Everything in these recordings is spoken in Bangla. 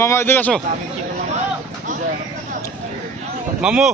মামা এদিকে আসো মামু।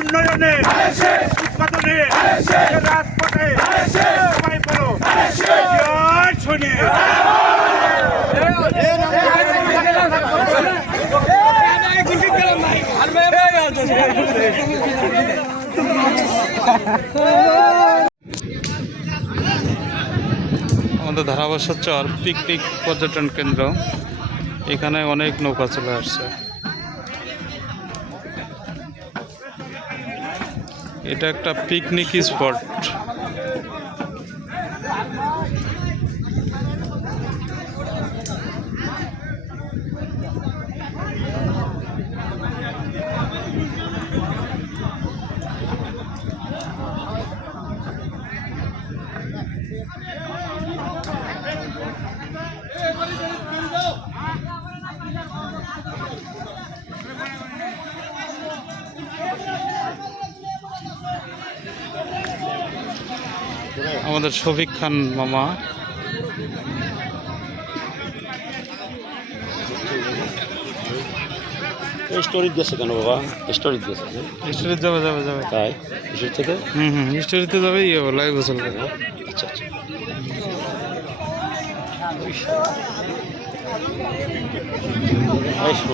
উন্নয়নে উৎপাদনে রাজপথে সবাই বলো জয় শুনে। আমাদের ধারাবর্ষ চর পিকনিক পর্যটন কেন্দ্র, এখানে অনেক নৌকা চলে আসছে। এটা একটা পিকনিক স্পট। আমাদের শফিক খান মামা। স্টোরি দিয়েছে কেন বাবা? স্টোরি দিয়েছে, স্টোরি যাবে যাবে যাবে তাই স্টোরি থেকে স্টোরিতে যাবে লাইভ চলবে। আচ্ছা আচ্ছা।